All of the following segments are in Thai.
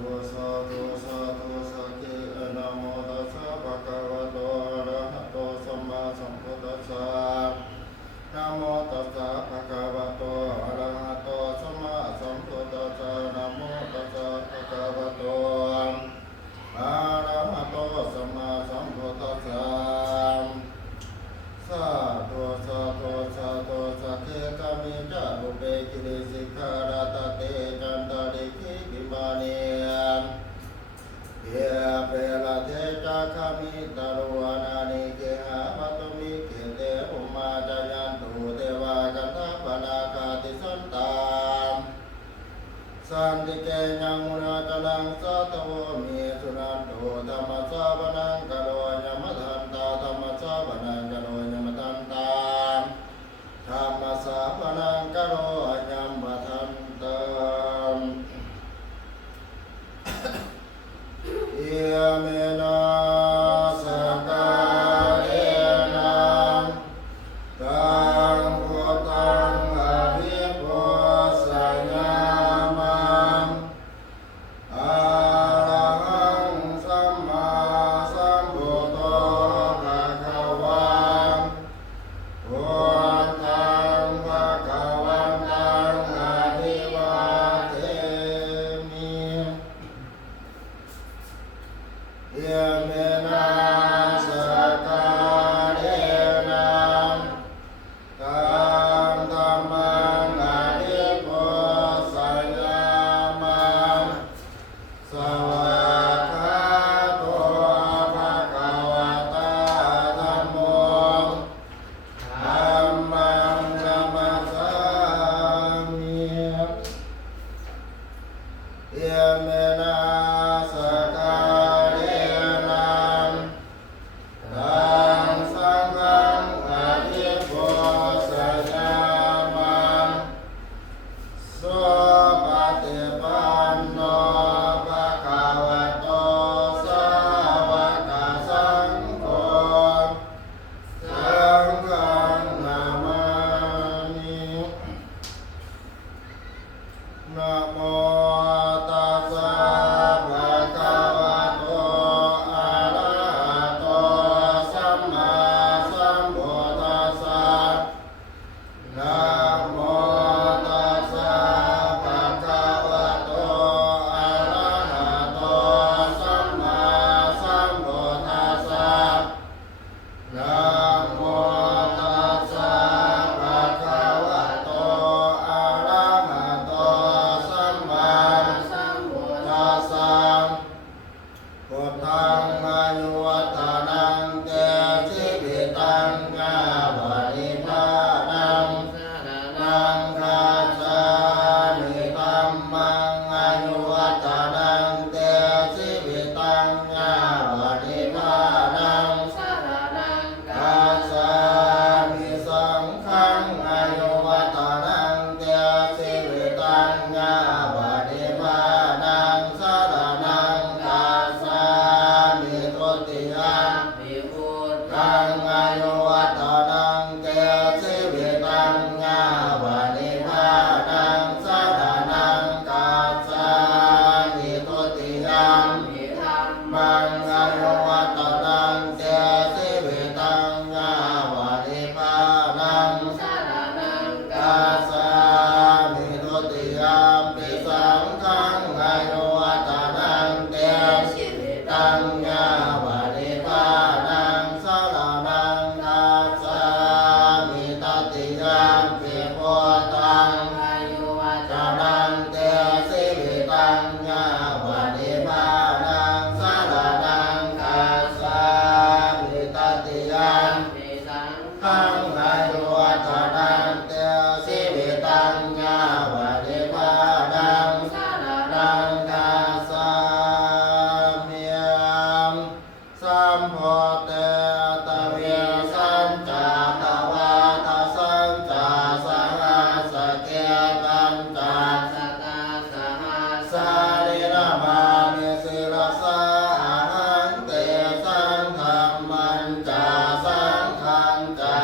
ธุสาธุสาธุสักขินะโมตัสสะภะคะวะโตอะระหะโตสัมมาสัมพุทธัสสะนะโมตัสสะภะคะวะโตอะระหะโตสัมมาสัมพุทธัสสะนะโมตัสสะภะคะวะโตอะระหะโตสัมมาสัมพุทธัสสะสาธุสาธุสาธุสักขิกามิจาอุเบกิริสิกขาราตเตจันตาริกิวิมานิเยเปลาเทจักขามิตารุวานานิเกหะมัตตุมิเกเตอุมาจายันตุเทวากันทปนาคาติสันตามสันติเกยังมุนาจลังสัตโวมิสุนันโตธรรมสาวนังกโรยมทันตาธรรมสาวนังกโรยมทันตาธรรมสาวนังกโรยมทันตาเยเมนะสกาเรนะตังพุทธังอภิปุสัญญามังอะระหังสัมมาสัมพุทโธภะคะวะพุทธังภะคะวันตังอะภิวาเทมิเยเมนะสกาเรนะตังธัมมังอะภิปุสัญญามังสวากขาโตภะคะวะตาธัมโมธัมมังนัมมัสสามิเยเมนะสกาเรนะตังสังฆังอะภิปุสัญญามังสุปฏิปันโนภะคะวะโตสาวกสังโฆสังฆังนามามินะโมตัสสะภะคะวะโตอะระหะโตสัมมาสัมพุทธัสสะนะโมตัสสะภะคะวะโตอะระหะโตสัมมาสัมพุทธัสสะนะโมตัสสะภะคะวะโตอะระหะโตสัมมาสัมพุทธัสสะพุทธังอายุวัฒนังเตชีวิตังญาปริภานังสรณังคัจฉามิธัมมังอายุวัฒนังเตชีวิตังญาปริภานังสรณังคัจฉามิสังฆังอายุวัฒนังเตชีวิตังญาปริภานังสรณังคัจฉามิทุติยัมปิพุทธังอายุวัฒนังเตชีวิตังญาปริภานังสรณังคัจฉามิทุติยัมปิธัมมังอายุวัฒนังเตชีวิตังญาปริภานังสรณังคัจฉามิทุติยัมปิสังฆังอายุวัฒนังเตชีวิตังญาปริภานังสรณังคัจฉามิตติยัมปิพุทธังอายุวัฒนังเตชีวิตังญาปริภานังสรณังคัจฉามิตติยัมปิสังฆังอายุวัฒนังเตชีวิตังญาปริภานังสรณังคัจฉามิสัมโพเตตเวสัญจาตวาตสัญจาสหัสเกตัญจาสตาสหัสสาริรมานิสิรสาอาหังเตสังฆัมมัญจาสังฆัญจา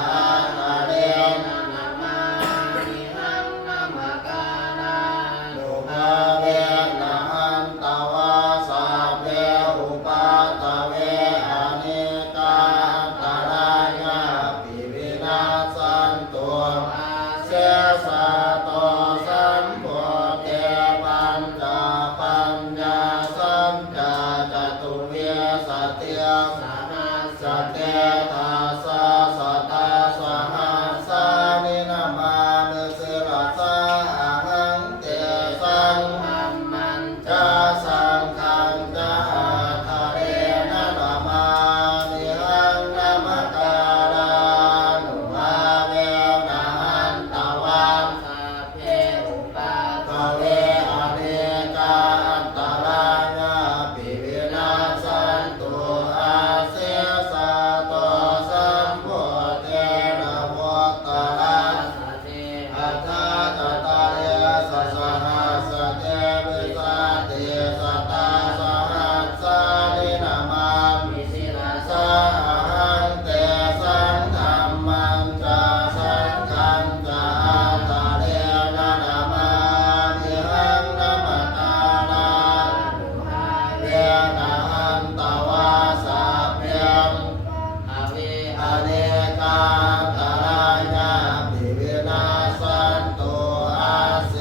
กังตาราญาปิวินาสันตุอาเส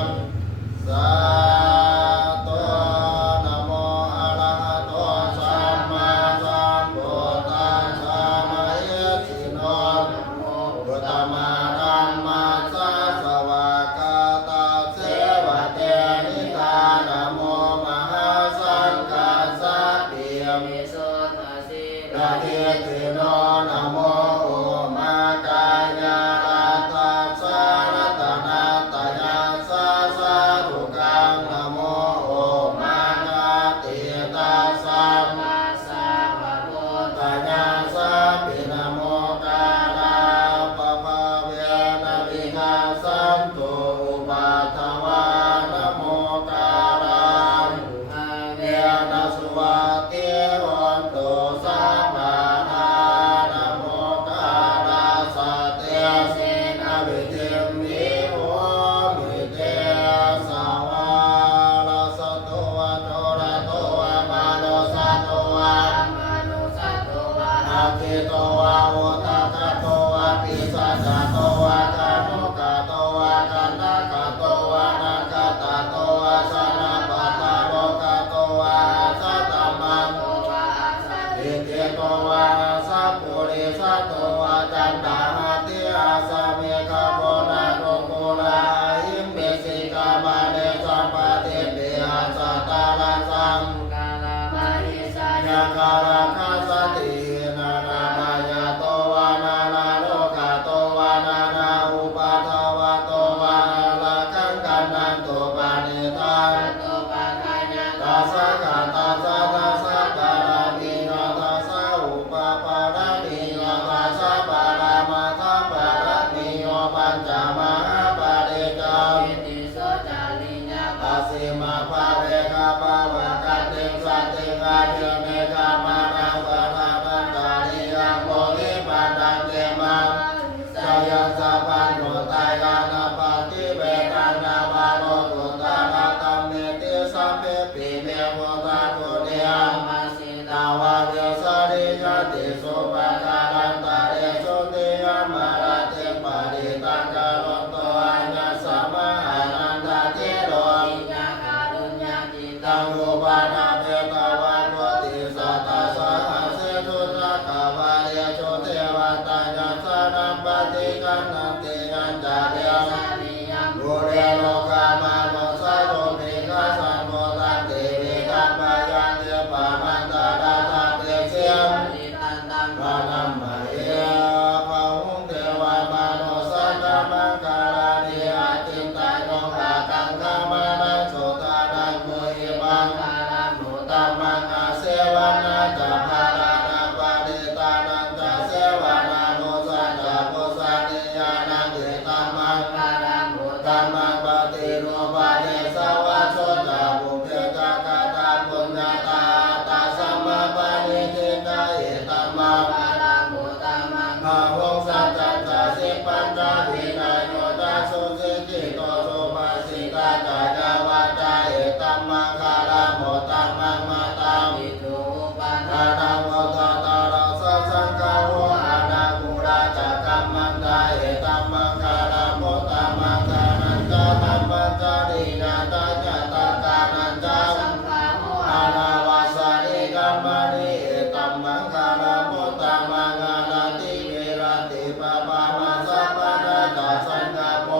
มสาธุนะโมอะระหะโตสัมมาสัมพุทธัสสะมะเยสิโนนะโมพุทธมาธัมมัสสะสวากาตาเสวะเตนิทานะโมมหาสังฆัสสะปิยมิสุทธัสสิระเทติโนนะโมโอมากายารัตตัสสะรัตนัตตยัสสะสาธุกังนะโมโอมานาติตัสสะมัสสะภะพุทธยัสสะปินะโมกาลาปะภะเวนะวินาสันตุอุปัฏฐวานะโมกาลังเนนะสุวัตติโหนตุสัมมานานะโมกาลาสัตเตสินะวิธิมมิโหมิเตสวาลาสตโตวะโตระโตวะมาโนสัตโตวะอาทิโตวะโอตกะโตวะปิสัจจโตวะกานุกะโตวะกันนะกะโตวะนะกะตะโตวะสนะปัตตะโลกะโตวะสัตตมังอิติโตวะสัพพุริสัตโตวะจันตาหะติอาสะเมฆะโพนะโกโกลาหิมปิสิกามาเนสัมปะติปิอาสัตตาลังสังยะคาราคาสตินานา ยาโตวานานาโลกาโตวานานาอุปาทวะโตวาละกังกันนันโตปานิตังตัสสะกะตัสสะตัสสะกะระมิโยตัสสะอุปปาระมิโยตัสสะปะระมาทัปปะระมิโยปัญจมหาปาริกังตัสสิมาภะเวกะภะวะกะติงสัตติงอาภิเนกะมานังปะทะปันตาริยังโพธิปันตังเตมังสยัสสะปันโนตายานาปะติเวทันนาภาโลกุตตะระตัมเมติสัพเพปิเมโหตะโกเดียมตาวะเวสะริยติสุปะการันตะเรสุติยมะระเตปะริตังกะโรโตอัญญสสมะอานันตะเทโรตังอุปาทาเวตาวะโพธิสัตตะสหัสสิทุตะกะวะเรโชเทวตัญญสนัมปติกันนันติยัญจาเรบุเรโลกามาโนสัยโรมิกาสันโมตันติวิกัมปะยันเตปะมันตะระตะเตเสมปะนัมมะเอภะหุงเทวามโนสัจจมังคารานิอาจินตะโนอากังคามานังโสตานังมุหิปังตัมมังอาเสวนาจะภารานาปาริตานังจะเสวนาโนสัจจะโพสานิยานังเอตัมมังตัมมังปฏิรูปะเนสวะโสจะบุเพจักตาปุญญาตาตัสสัมมาปานิทิตาเอตัมมังภะวงสัจจันจะสิปัญจวินัยโยตัสสุสิกิโตสุภาสิตาจายาวาจาเอตัมมังคาราโมตัมมังมาตังอานาโมตตาราสัสสังฆาโหอานาคุราจักกัมมันตาเอตัมมังคาราโมตัมมังคานันจาตัมปัญจาริญาตาญาตากานันจาอานาวาสานิกัมมานิเอตัมมังคาราโมตัมมังอานาติเวรติปะปะมาสัพพะนาตัสสังฆโม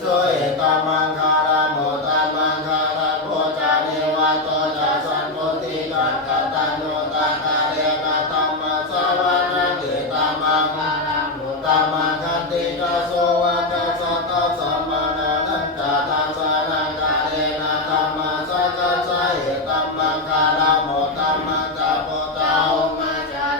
สุเอตัมมังคาราโมตัมมังคาราโพจานิวะโตจะสันโพธิกัตตันโนตังคาเรนะธัมมาสวะนังเอตัมมังตัมมังคันติกะโสวะกัสสะตัสสะมานานันตะตัสสะนังคาเรนะธัมมาสัจจะสะเอตัมมังคาราโมตัมมังตะโพตา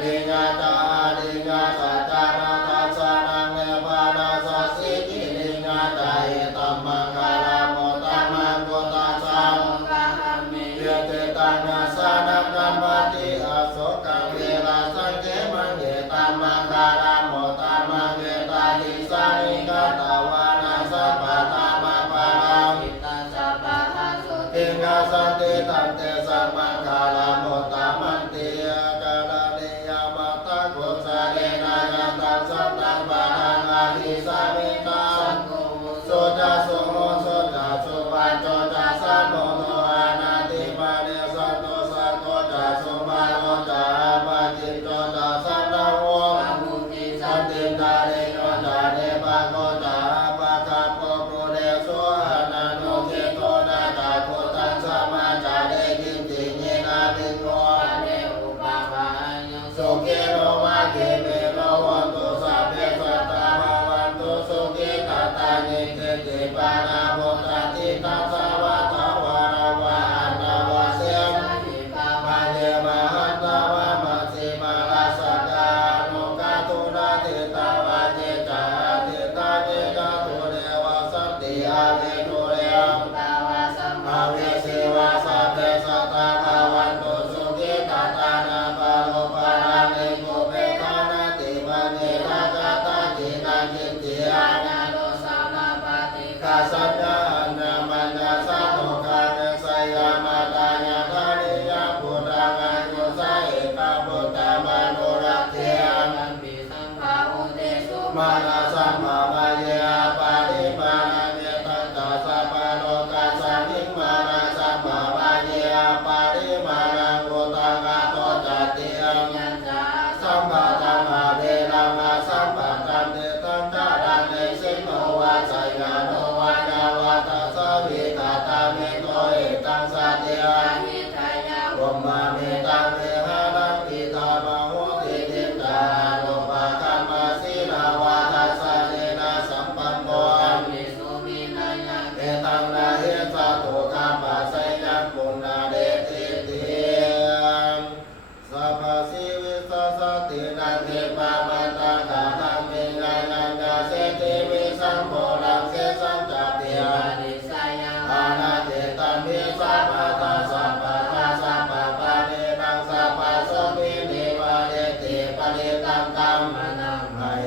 ดิญาตาดิญาสัจจานะตัสสะนังเนปานาสัสสิกิดิญาตาเอตัมมังคาราโมตัมมังโพตัสสะเยเตตังนาสานังกัมปติอาโสกังเวราสังเกมังเอตัมมังคาราโมตัมมังเอตาทิสานิกาตาวานาสัพพะตามาปารังติงกาสันติตันเตสัมมังคาราโมตัมมันติกาลานิยามา มานาสัมมามาเยปาริมานาเนตังตาสัพพะโลกัสสมิงมานาสัมมามาเยปาริมานาโกตังอะโตจัตติยัญจาสัมปะตังอะเวรังอะสัมปะตังเตตังจารังเนสิโนวะสัยญาโนวะยาวะตัสสะวิกาตาเมโตเอตังสัตติยามิทายาวัมมาเมตังเวหะรังอิตามาโหติติตาโลภะกัมมาสีลาวะทัสสะเนนะสัมปันโนอัมมิสุมินายะเอตังนาเหสัตโตกัมมาสัยยังปุณณาเดติติสัพพสิวิสัสสตินังเทปะมัตตะกะทังเมญานัญญาเสติวิสัมโพลังเสสัมจัปปิยานิสายังอานาเตตัมมิสัพพะตาสัพพะตาสัพพะปะเนนังสัพพะโสมินิวะเดติปะเนตังตัมมนังมะเห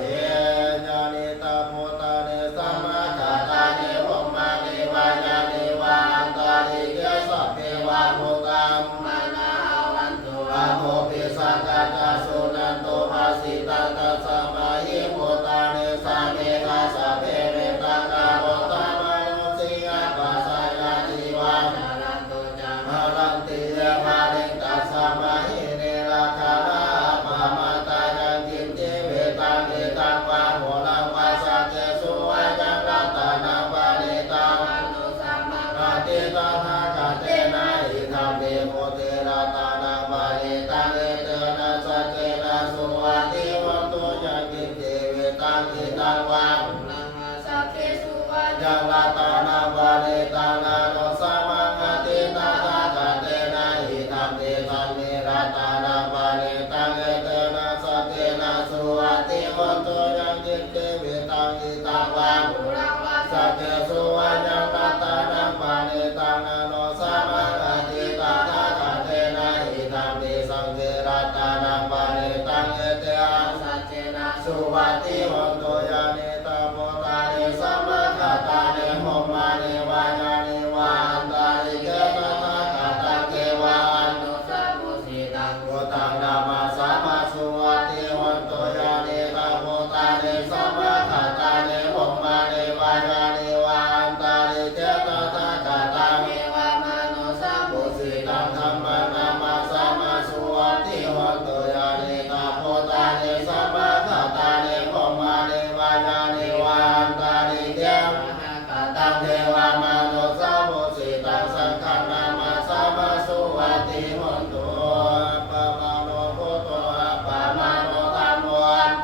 ญานิตาโพตาเนสัมมาคาตาเนวมมาเนวะญาเนวะอันตาริเกสัพเพวะโมตัมมนาวันตุอะโมปิสังกัจจสุนันโตภาสิตังตัสสะมะหิโมตาเนสัมเมฆะสัพเพเรตังกะโรตามะโนสิยะปัสสะยะทิวะนารันโตจัมหะรันติยะภาริตัสสะมะหิเนราคาราปะมาตายังกิมจิเวตังเอตังวะโหรังวะสัจเจสุวะยังรัตนังวะเนตังอนุสัมมาปฏิตังหะกะเตนะอิธัมเมโมเตระตานังวะเนตังเอเตนะสัจเจนะสุวะติวันตุยังกิมจิเวตังอิตังวะสัพเพสุวะยังรัตนังวะเนตังนะโนสัมมังคติตังหะกะเตนะอิธัมเมสัมเมระตานังวะเนตังเอเตนะสัจเจนะสุวะติวันตุยังกิมจิเวตังอิตังวะสัจเจสุวะยังรัตนังวะเนตังนะโนสัมมังคติตังหะกะเตนะอิธัมเมสัมเมระตานังวะเนตังเอเตนะสัจเจนะสุวะติวันตุยังเนตาโพตาเนสัมมาคาตาเนโมมาเนวะญาเนวะอันตาริเกตตะคาตังเทวะอนุสัพพุสิตังโพตังนามาสัมมาสุวะติวันตุยังเนตาโพตาเนสัมมาคาตาเนโมมาเนวะญาเนวะอันตาริเกตตะคาตังเทวะมนุสัพพุสิตังธัมมานามาสัมมาสุวะติวันตุยังเนตาโพตาเนสัมมาคาตาเนโมมาเนวะญาเนวะอันตาริเกตังเทวามนุสัพพุสิตังสังฆนามาสัมมาสุวัตติวันตุปะมาโนพุทโธปะมาโนธัมโม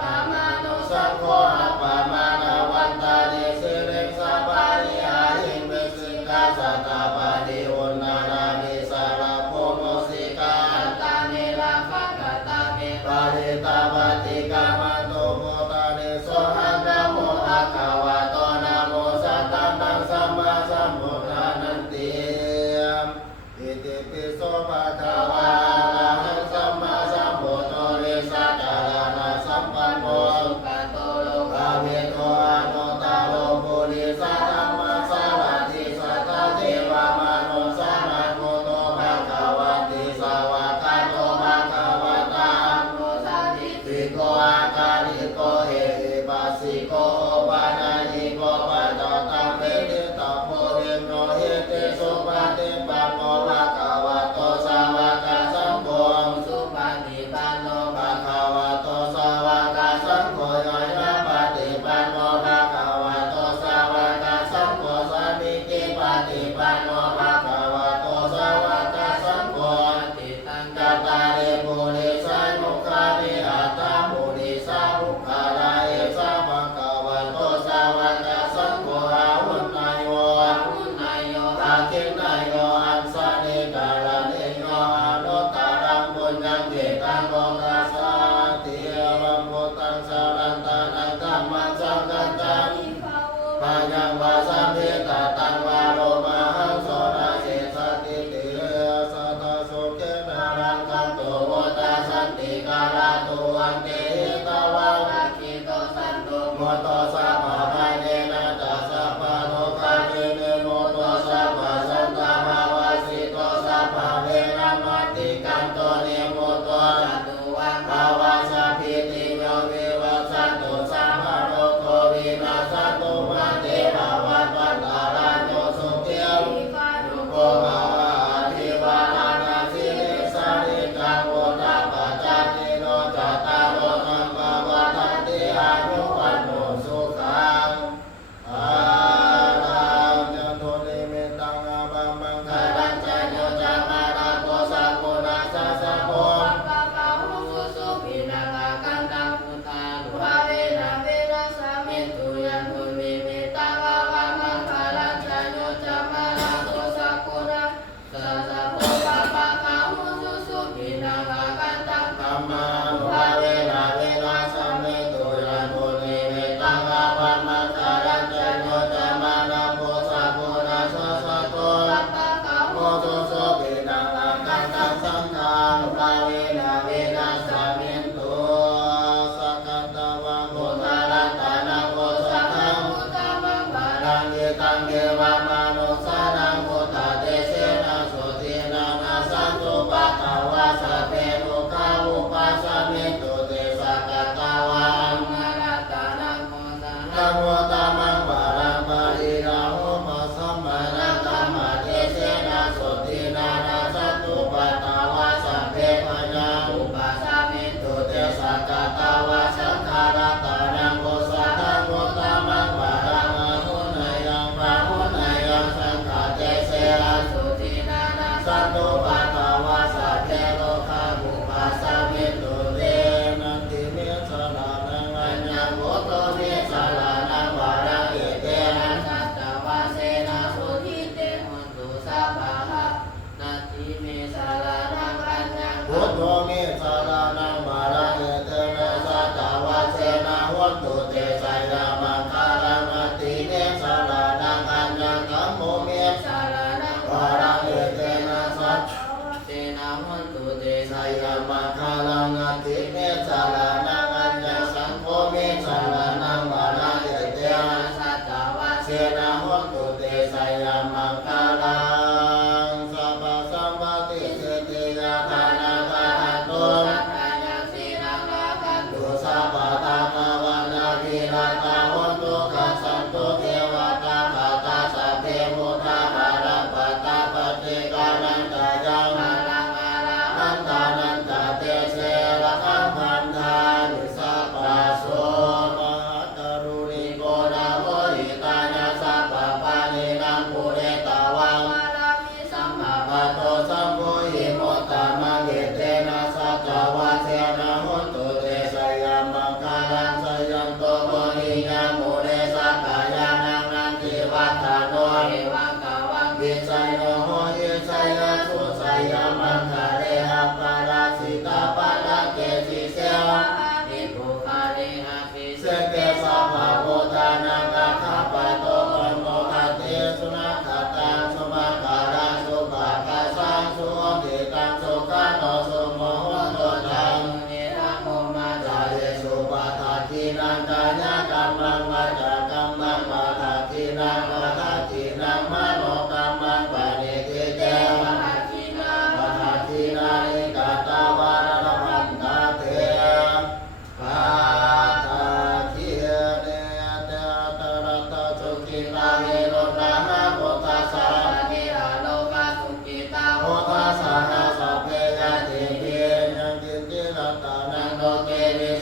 ปะมาโนสังโฆปะมานาวันตานิสิริสัพพะริยาหิมิสิกาสัตตาปะดิอุณนานามิสารโพโมสิกาตาเมลาภะกตาเมปะริตาปฏิกามันโตโมตานิโสหังนะโมอะคะวะโตนะโมสัตตังนังสัมมาสัมพุทธานันติอิติปิโสภะคะวะอะระหังสัมมาสัมพุทโธเรสัจจารณะสัมปันโนสุขโตโลกาวิโตอนุตตโรปุริสธัมมัสสารติสัทธะเทวมนุสสานังพุทโธภะคะวะติสาวกโตภะคะวะตาโมสันติสิโกอาคาลิโกเอหิปัสสิโกปะนายิโกปัจจตังเวทิตาโพวิโนหิติสุปฏิปันโนภะคะวะโตสาวกสังโฆสุปฏิปันโนภะคะวะโตสาวกสังโฆยะปฏิปันโนภะคะวะโตสาวกสังโฆสามิจิปฏิปันโนภะคะวะโตสาวกสังโฆติตังกัตตาริปุริสานุคาริอัตตาปุริสาภุคาราเอสะภะคะวะโตสาวกสังโฆอาหุนนายโยอาคินนายโยอันสานิการะเนโยอนุตตรังปุญญังเกตังโลกัสสะติวัมพุทธังสารันตานังธัมมังสังฆัสสะพายังวาสัมภิตตังวาโรมหังโสนาเสสติเตสัทธะโสเกนารังคันโตโวตาสันติการะตุอันเตหิตวังอาคิโตสันตุโมโตสัพพะภะเนนะตัสสะปะโลกาเวเนโมโตสัพพะสันตภาวะสิโตสัพพะเวระมติกันโตเนโมโตจตุวังภาวะสัพพิติโยวิวัสสันตุสัพพะโล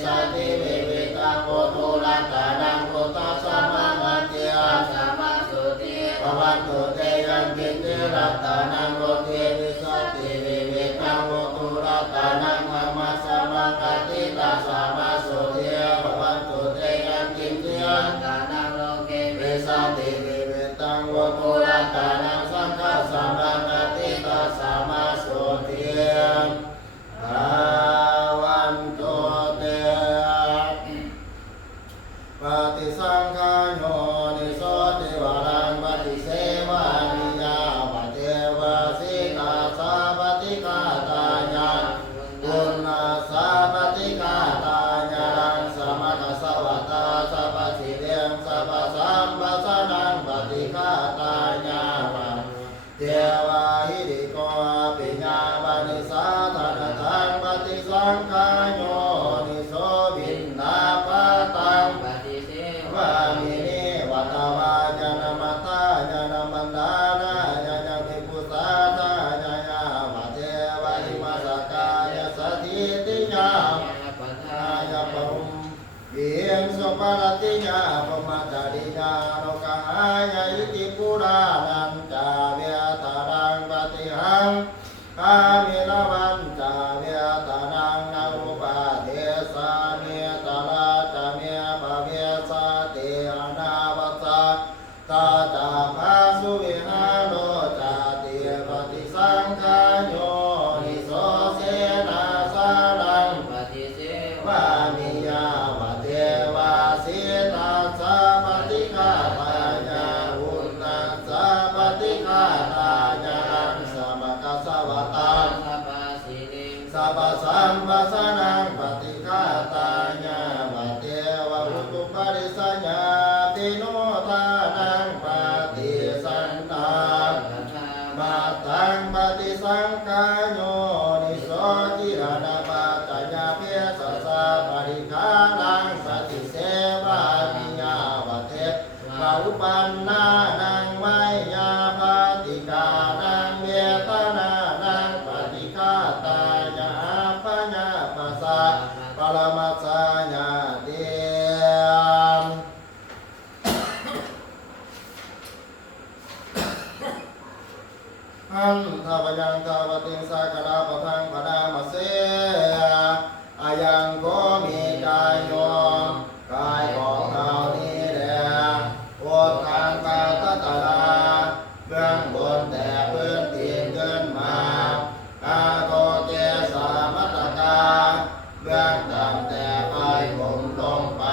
สติวิวิตังโกตุรัตตานังโกตัสสะมังคันติอาสัมมาสุติภวันตุเตยังกินติรัตตานังโกติวิสติวิวิตังโกตุรัตตานังธัมมัสสะมังคันติตัสสะมาสุติภวันตุเตยังกินติรัตตานังโลเกวิสติวิวิตังโกตุรัตตานังสังฆัสสะมังคันติตัสสะมาสุติอาวันตุเตปฏิสังขารโยนิโสติวารังปฏิเสวานิยาปเทวสิกาสาปฏิฆาตายาปุณณสาปฏิฆาตายารังสมัคสวัตตาสัพพสิเรียงสัพพสัมปสนังปฏิฆาตายาวะเทวาหิริโกปิญญาปนิสาธนตังปฏิสังขารโยนิโสบินนาปตังปฏิเสวามินิวัตวาญาณมัตตาญาณมันดานาญาณภิปุสาธาญาณวะเทวะหิมาสกายสถิติญาปัญญายาปุมเพียงสุปรติญาปมัจจาริญาโลกหายาอิติปุรานันจาเวตารังปฏิหังกามิลวันจาเวตานังนาอุปาเทสาเมตาลาจาเมภะเวสาเตอนาวัสสะตาจาภาสุวิหาโนจาเตปฏิสังขารโยนิโสเสนาสารังปฏิเสวามิยาวะเทวาสิตาสาปฏิฆาตายาอุณนัสสะปฏิฆาตายารังสมกัสสะวะตังสัพพสิริงสัพพสัมปสนังปฏิฆาตายาวะเทวะอุตุปริสัญญาติโนทานังปฏิสันตังมาตังปฏิสังขารโยนิโสจิรณาปัจจยาเพียสัสสะปริฆานังปฏิเสวามิญาวะเทวะอุปันนานังไมยาปฏิกานังเวทนานังปฏิฆาตายาปัญญาปัสสะปรมัสสะญาเตอันทวยังทวติงสากราปทังปนามเสอายังโกมีกายโยกายของเรานี้แหละโอทางปาตตลาเบื้องบนแต่พื้นตีนขึ้นมาอาโตเกสามัตตกาเบื้องต่ำแต่ปลายผมลงไป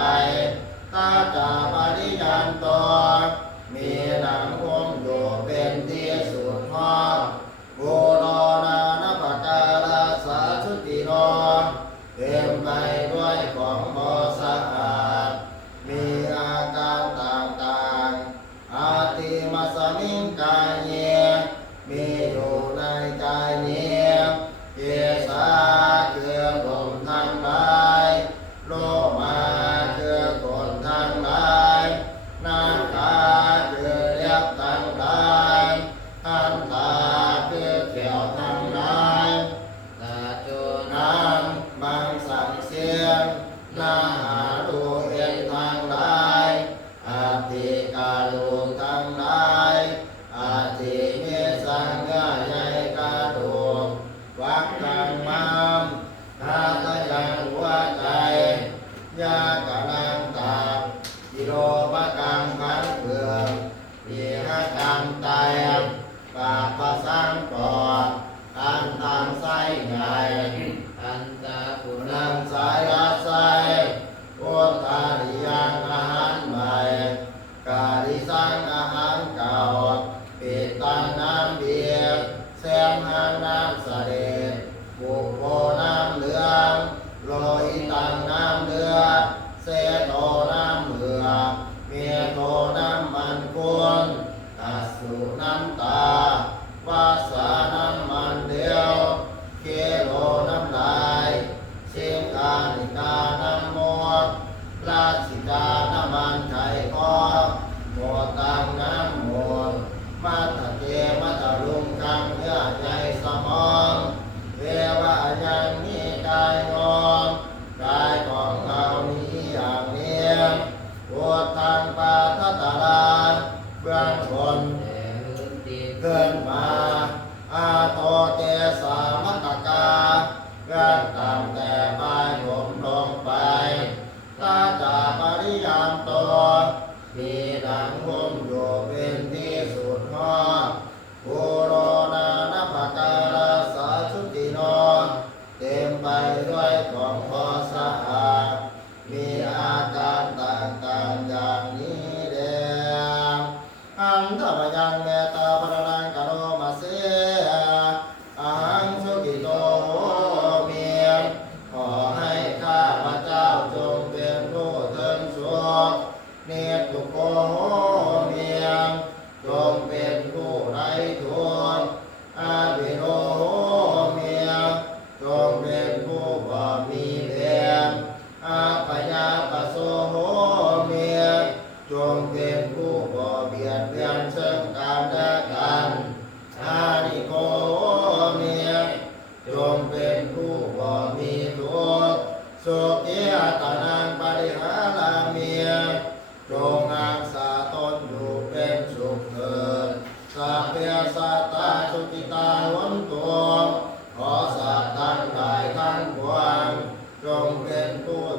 ตาจาปริยันโตมีหนังหุ้มอยู่เป็นที่สุดหอมบูโรนานาปการาสาชุติโนเต็มไปด้วยของบสะอาดมีอาการต่างๆอาติมัสสมิงกายเยมีอยู่ในกายนี้เยสาคือผมทั้งหลายโลมาคือคนทั้งหลายนาคาคือเล็บทั้งหลายทันตาคือแก้วทั้งหลายตาจุนังมังสังเสียงนาหาดูเอ็นทั้งหลายอาทิกาลูทั้งหลายอาทิเมสังฆาใหญ่กาดูวักกังมามทาตยังหัวใจยากะนังตากิโลมะกังพันเผืองมีหะกังไตปากประสังปอดอันตังไส้ใหญ่อันตาปุนังสายรัดไส้พุทธาริยังอาหารใหม่กาลิสังอาหารเก่าปิดตังน้ำเบียร์แซมหางน้ำเสด็จบุกโพน้ำเหลืองโรยตังน้ำเลือดเสโตน้ำเหลือเมียโตน้ำมันกุนตัสสุน้ำตาวาสาน้ำมันเดียวเคโลน้ำลายสิงคานิกาน้ำมดราชิกาน้ำมันไข่คอโมตังน้ำมดมัตเตมัตลุงกังเนื้อใจสมองเทวะยังมีกายโยมกายของ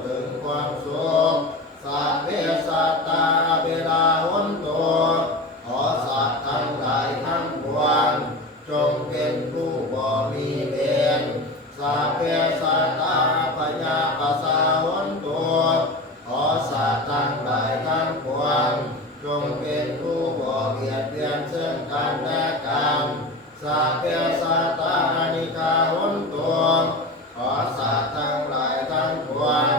ถึงความสุขสัพเพสัตตาเวลาหุนตุขอสัตว์ทั้งหลายทั้งปวงจงเป็นผู้บ่มีเวรสัพเพสัตตาปัญญาปัสสาหุนตุขอสัตว์ทั้งหลายทั้งปวงจงเป็นผู้บ่เบียดเบียนซึ่งกันและกันสัพเพสัตตานิกาหุนตุขอสัตว์ทั้งหลายทั้งปวง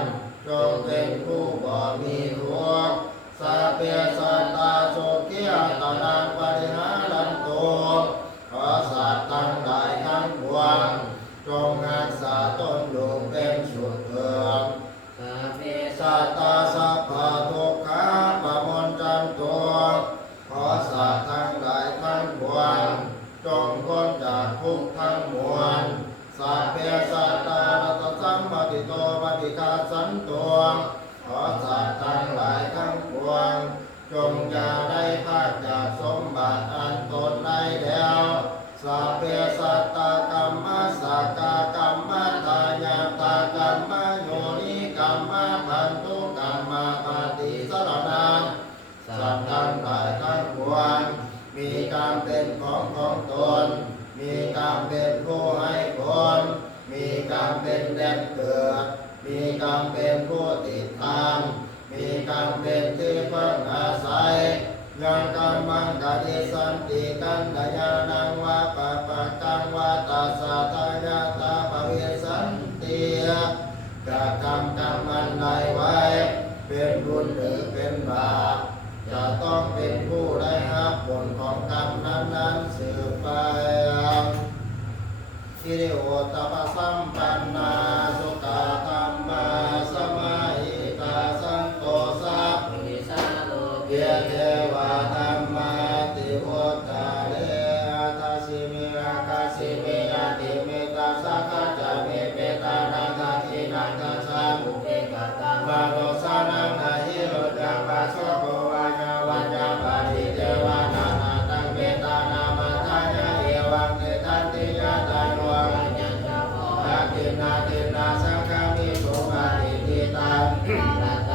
จงเป็นผู้บ่มีทุกข์สัพเพสัตตาโสกิยตนังปริหารันตุขอสัตว์ทั้งหลายทั้งปวงจงรักษาตนอยู่เป็นสุขเถิดสัพเพสัตตาสัพพะทุกขาปะมนจันตุขอสัตว์ทั้งหลายทั้งปวงจงพ้นจากทุกข์ทั้งมวลสัพเพสัตตานัตสัมปติโตปฏิฆาสันตุขอสัตว์ทั้งหลายทั้งปวงจงอย่าได้พลาดจากสมบัติอันตนได้แล้วสัพเพสัตตากรรมสักกากรรมทายาตากรรมโยนิกรรมพันธุกรรมปฏิสรณังสัตว์ทั้งหลายทั้งปวงมีกรรมเป็นของตนมีกรรมเป็นผู้ให้ผลมีกรรมเป็นแดนเกิดมีกรรมเป็นผู้ติดตามมีกรรมเป็นที่พึ่งอาศัยยังกรรมังกติสันติกันดายานังวะปะปะกังวะตัสสะทายาตาภเวสันติกะกรรมอันใดไว้เป็นบุญหรือเป็นบาปจะต้องเป็นผู้ได้รับผลของกรรมนั้นๆสืบไปอิริโอตปะสัมปันนาสุขะธัมมาสมาหิตาสันโตสัพพิสาโลเกเทวะธัมมาติโหตาเลอาตาสิมิอาคาสิมิยาติเมตาสักขะจะเมเปตานาคาทินังกัสสะมุเปกะตังวะโรสานังนาหิโรจังปัสสะโกวะญาวัญญาปาริเทวานานาตังเมตานามัทธายะเอวังเตทันติยะตาโนนาทินาสังฆามิโสมาทิทิตัง